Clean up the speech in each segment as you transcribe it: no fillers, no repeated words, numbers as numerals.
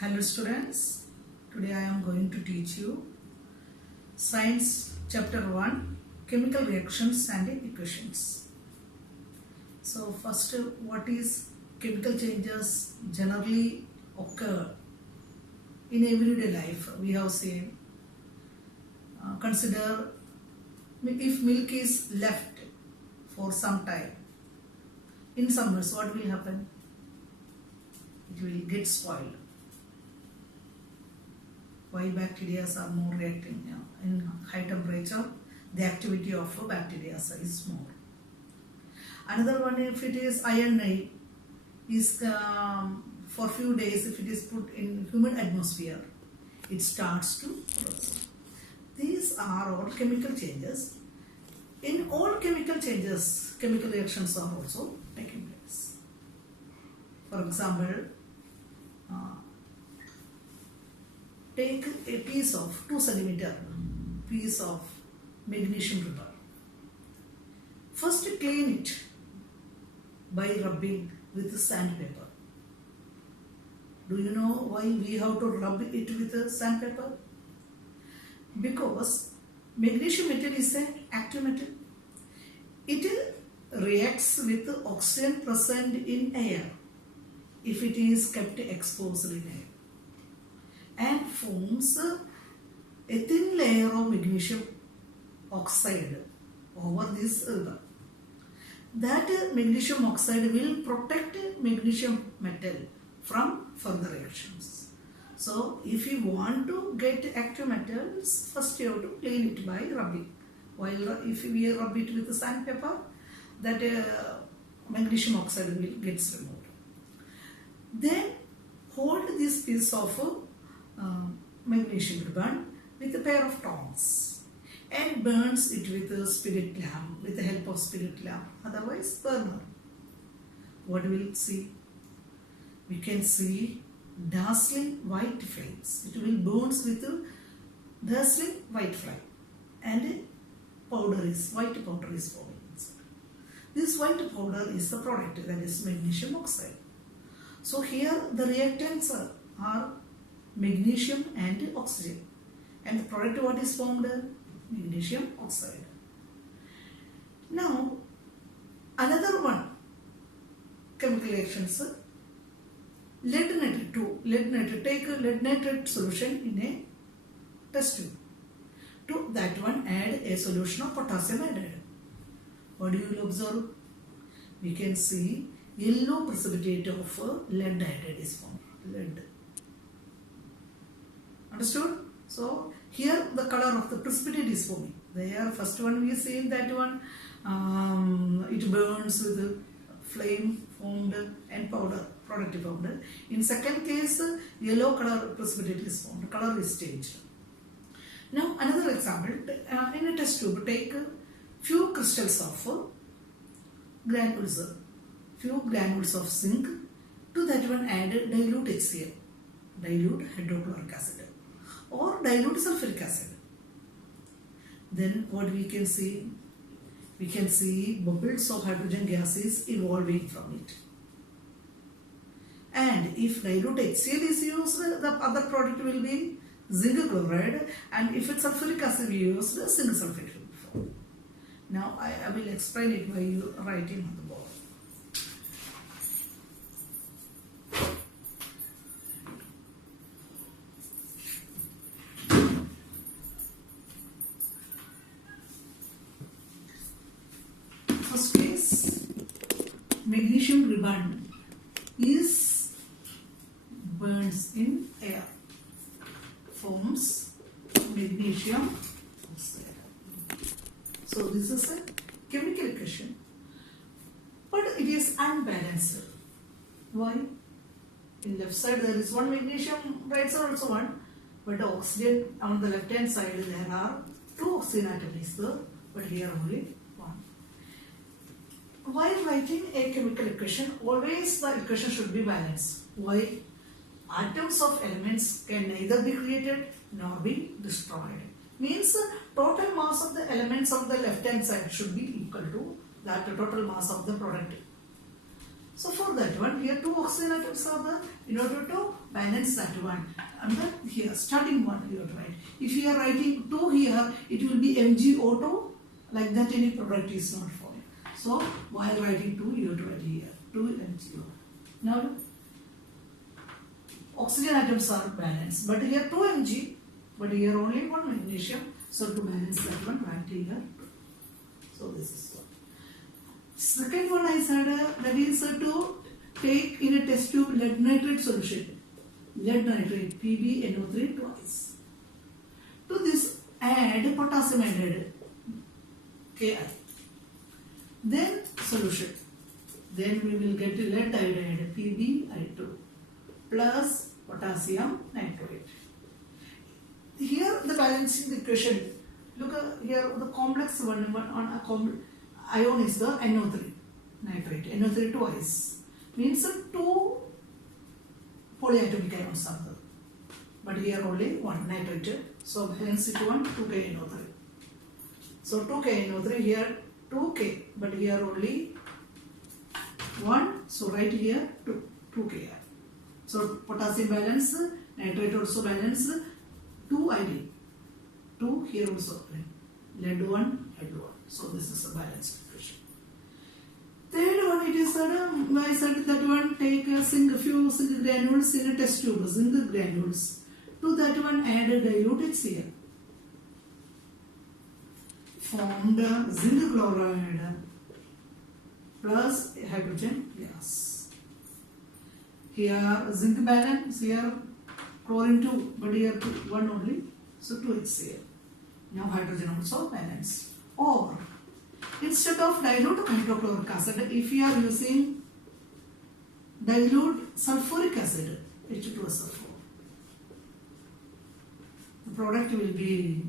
Hello students, today I am going to teach you Science Chapter 1 Chemical Reactions and Equations. So first, what is chemical changes generally occur in everyday life? We have seen, consider if milk is left for some time. In summers, what will happen? It will get spoiled. Why bacteria are more reacting in high temperature, the activity of bacteria is more. Another one, if it is iron is for few days, if it is put in human atmosphere, it starts to corrode. These are all chemical changes. In all chemical changes, chemical reactions are also taking place. For example, take a piece of 2 centimeter piece of magnesium rubber. First clean it by rubbing with sandpaper. Do you know why we have to rub it with sandpaper? Because magnesium metal is an active metal. It reacts with oxygen present in air if it is kept exposed in air, and forms a thin layer of magnesium oxide over this rubber. That magnesium oxide will protect magnesium metal from further reactions. So if you want to get active metals, first you have to clean it by rubbing. While if we rub it with sandpaper, that magnesium oxide will get removed. Then hold this piece of magnesium ribbon with a pair of tongs and burns it with a spirit lamp, with the help of spirit lamp, otherwise burner. What will it see? We can see dazzling white flames. It will burns with a dazzling white flame, and white powder is forming inside. This white powder is the product, that is magnesium oxide. So here the reactants are magnesium and oxygen, and the product what is formed? Magnesium oxide. Now another one, chemical reactions, lead nitrate. Take a lead nitrate solution in a test tube. To that one add a solution of potassium iodide. What do you will observe? We can see yellow precipitate of lead iodide is formed. Lead. Understood? So here the color of the precipitate is forming. There first one we see in that one, it burns with the flame formed and powder, product formed. In second case, yellow color precipitate is formed. Color is changed. Now another example, in a test tube, take few crystals of granules, few granules of zinc. To that one add dilute HCl, dilute hydrochloric acid, or dilute sulfuric acid. Then what we can see? We can see bubbles of hydrogen gases evolving from it. And if dilute HCl is used, the other product will be zinc chloride, and if it's sulfuric acid we use, zinc sulfate will be formed. Now I will explain it by you writing on the board. First case, magnesium ribbon is burns in air, forms magnesium oxide. So this is a chemical equation, but it is unbalanced. Why? In left side there is one magnesium, right side also one, but the oxygen on the left hand side there are 2 oxygen atoms there, but here only one. While writing a chemical equation, always the equation should be balanced. Why? Atoms of elements can neither be created nor be destroyed. Means total mass of the elements of the left hand side should be equal to that total mass of the product. So for that one, here two oxygen atoms are there. In order to balance that one, and then here starting one you have to write. If you are writing 2 here, it will be MgO2. Like that, any product is not formed. So while writing 2, you have to write here 2 MgO. Now oxygen atoms are balanced, but here 2 Mg, but here only 1 magnesium. So to balance that one, write here 2. So this is what. Second one I said that is to take in a test tube lead nitrate solution. Lead nitrate PbNO3 twice. To this add potassium iodide Ki. Then solution. Then we will get lead iodide PbI2 plus potassium nitrate. Here the balancing equation. Look here the complex one on a ion is the NO3 nitrate. NO3 twice means 2 polyatomic ions are there. But here only 1 nitrate. So balance it 1 2K NO3. So 2K NO3 here 2K, but here only 1. So write here 2K. So potassium balance, nitrate also balance, 2 ID. 2 here also. Lead 1, lead 1. So this is a balanced equation. Third one, it is that I said that one take a few zinc granules in a test tube, zinc granules. To that one add a dilute HCl. Formed zinc chloride plus hydrogen gas. Here zinc balance, here chlorine 2, but here 1 only, so 2 HCl. Now hydrogen also balanced. Or instead of dilute hydrochloric acid, if you are using dilute sulfuric acid, H2SO4, the product will be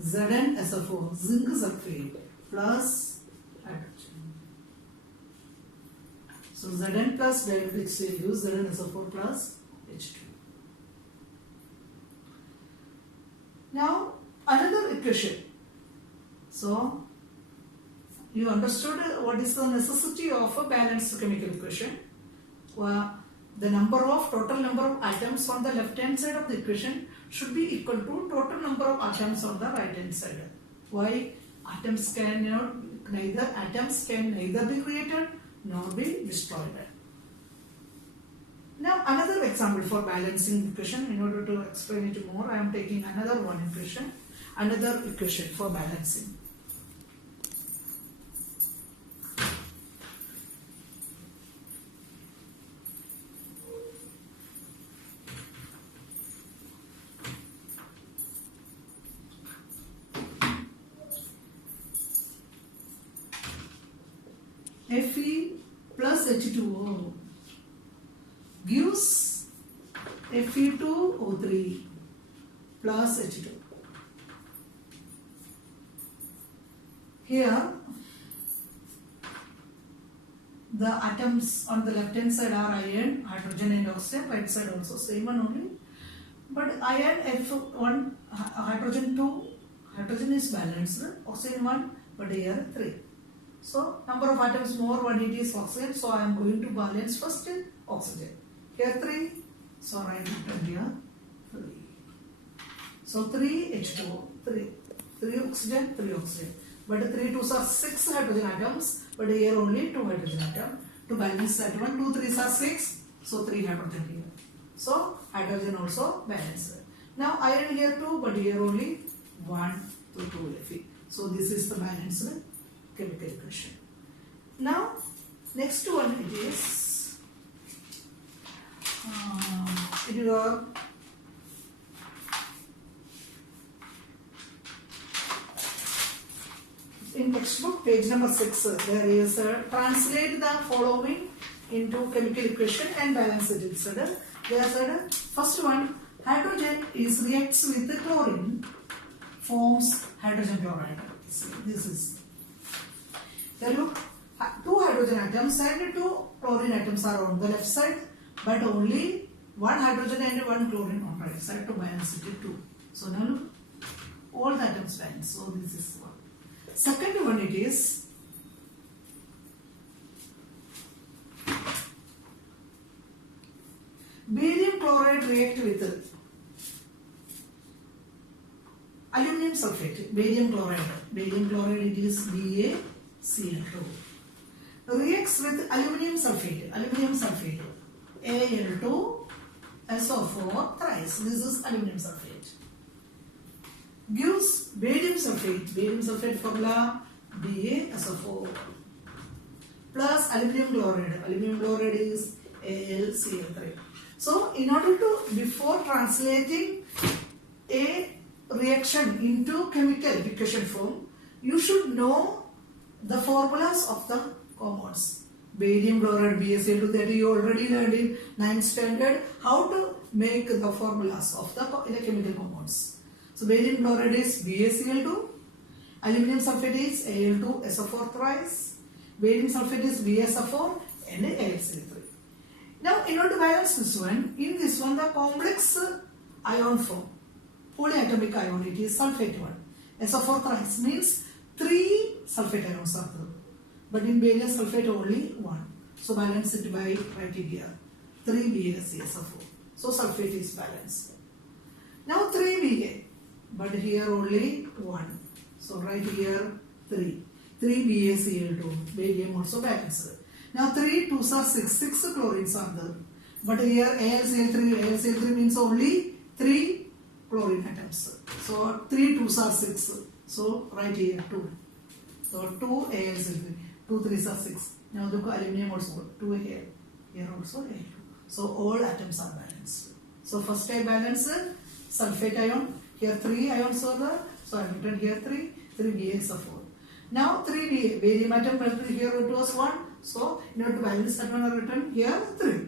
ZnSO4, zinc sulfate plus hydrogen. So Zn plus dilute HCl use ZnSO4 plus H2. Now another equation. So you understood what is the necessity of a balanced chemical equation. The total number of atoms on the left hand side of the equation should be equal to total number of atoms on the right hand side. Why? Atoms can neither be created nor be destroyed. Now another example for balancing equation. In order to explain it more, I am taking another equation for balancing. Fe plus H2O gives Fe2O3 plus H2. Here the atoms on the left hand side are iron, hydrogen and oxygen, right side also same one only. But iron F1, hydrogen 2, hydrogen is balanced, oxygen 1, but here 3. So number of atoms more, one it is oxygen, so I am going to balance first oxygen. Here 3, so I write here 3. So 3 H2O, 3 oxygen, 3 oxygen. But 3 2s are 6 hydrogen atoms, but here only 2 hydrogen atoms. To balance that one, 2 3s are 6, so 3 hydrogen here. So hydrogen also balanced. Now iron here 2, but here only 1 to 2 Fe. So this is the balanced chemical equation. Now next one it is in textbook page number 6 there is translate the following into chemical equation and balance it instead. There is first one, hydrogen reacts with chlorine, forms hydrogen chloride. This is. There look, 2 hydrogen atoms and 2 chlorine atoms are on the left side, but only 1 hydrogen and 1 chlorine on the right side to balance it 2. So now look, all the atoms balance. So this is one. Second one it is chloride react with aluminum sulfate, barium chloride. Barium chloride, it is BaCl2. Reacts with aluminum sulfate, Al2SO4 thrice. This is aluminum sulfate. Gives barium sulfate formula BaSO4 plus aluminum chloride is AlCl3. So in order to, before translating a reaction into chemical equation form, you should know the formulas of the compounds. Barium chloride BaCl2, that you already learned in 9th standard, how to make the formulas of the chemical compounds. So barium chloride is BaCl2, aluminum sulfate is Al2SO4 thrice, barium sulfate is BaSO4 and AlCl3. Now in order to balance this one, in this one the complex ion form, polyatomic ion, it is sulfate one. SO4 thrice means 3 sulfate ions are there. But in barium sulfate only 1. So balance it by writing here 3 BaCSO4. So sulfate is balanced. Now 3 Ba, but here only 1. So write here 3. 3 BaCl2, barium also balanced. Now 3 2s are 6. 6 chlorines are there. But here AlCl3 means only 3 chlorine atoms. So 3 2s are 6. So write here 2. So 2 AlCl3. 2 3s are 6. Now look at aluminum also. 2 here. Here also Al2. So all atoms are balanced. So first I balance sulfate ion. Here 3 ions are there. So I have written here 3 BaSO4. Now 3 Ba, barium atom plus here it was 1. So in order to balance that one I have written here 3.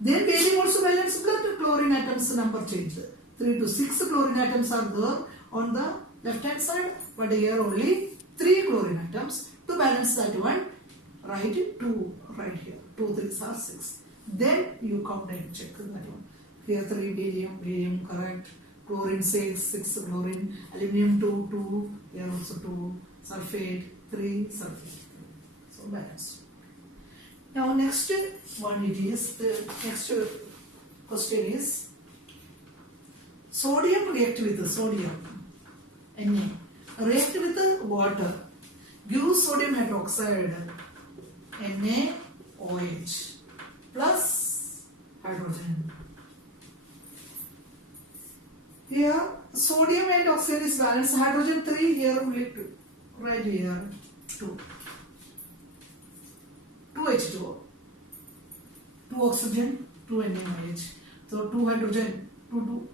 Then barium also balanced, but chlorine atoms number changed. 3 to 6 chlorine atoms are there on the left hand side, but here only 3 chlorine atoms. To balance that one, write 2 right here. 2 3s are 6. Then you count and check that one. Here 3 barium correct. Chlorine 6 chlorine. Aluminum 2. Here also 2. Sulfate 3, sulfate 3. So balance. Now next one it is, the next question is, sodium react with sodium, Na, react with water, give sodium hydroxide, NaOH plus hydrogen. Here sodium and oxygen is balanced, hydrogen 3, here only 2, right here 2. 2H2O, 2 oxygen, 2 NaOH. So 2 hydrogen, 2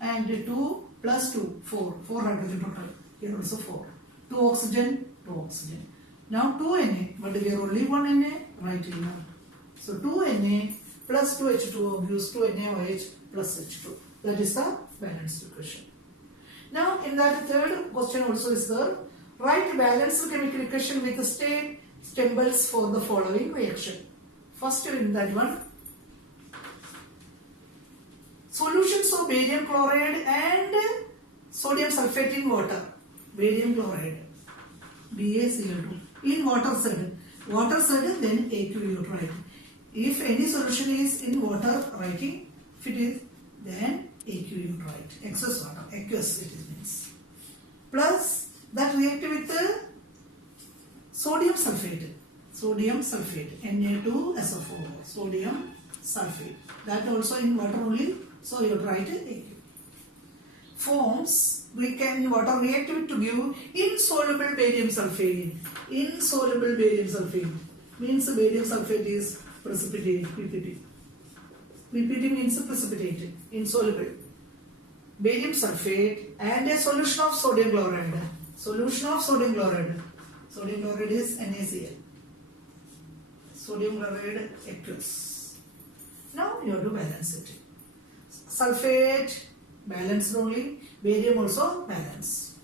and 2 plus 2, 4 hydrogen total. Here also 4. 2 oxygen, 2 oxygen. Now 2 Na, but here only 1 Na, right here. So 2 Na plus 2 H2O gives 2 NaOH plus H2. That is the balanced equation. Now in that third question also is there. Write balanced chemical equation with state symbols for the following reaction. First in that one, solutions of barium chloride and sodium sulfate in water. Barium chloride, BaCl2 in water said, then AQ you write. If any solution is in water, writing, if it is, then AQ you write. Excess water, aqueous it means. Plus that react with sodium sulfate, Na2SO4, sodium sulfate. That also in water only, so you write AQ. Forms, we can in water react with to give insoluble barium sulfate. Insoluble barium sulfate means barium sulfate is precipitate, PPT. PPT means precipitate, insoluble. Barium sulfate and a solution of sodium chloride. Solution of sodium chloride. Sodium chloride is NaCl. Sodium chloride aqueous. Now you have to balance it. Sulfate balanced only. Barium also balanced.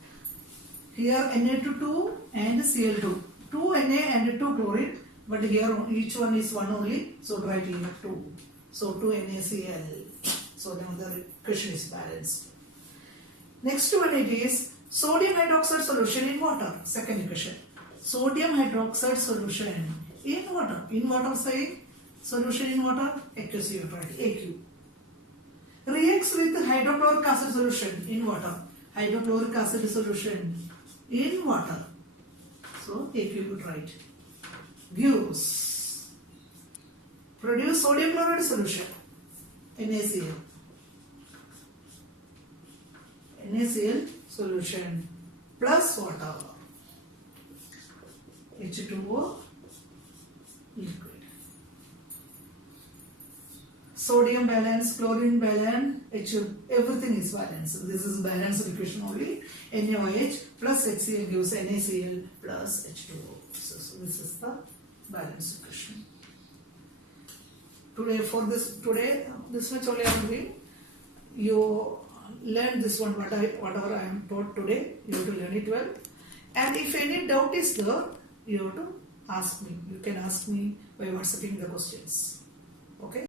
Here Na2 and Cl2. 2 Na and 2 chlorine. But here each one is 1 only. So write here 2. So 2 NaCl. So now the equation is balanced. Next one it is sodium hydroxide solution in water. Second equation. Sodium hydroxide solution in water. In water say solution in water, aqueous you write AQ. reacts with hydrochloric acid solution in water. Hydrochloric acid solution in water. So if you could write, gives, produce sodium chloride solution, NaCl. NaCl solution plus water, H2O liquid. Sodium balance, chlorine balance, everything is balanced. This is balanced equation only. NaOH plus HCl gives NaCl plus H2O. So this is the balanced equation. Today, this much only I am doing. You learn this one, whatever I am taught today, you have to learn it well. And if any doubt is there, you have to ask me. You can ask me by WhatsApping the questions. Okay.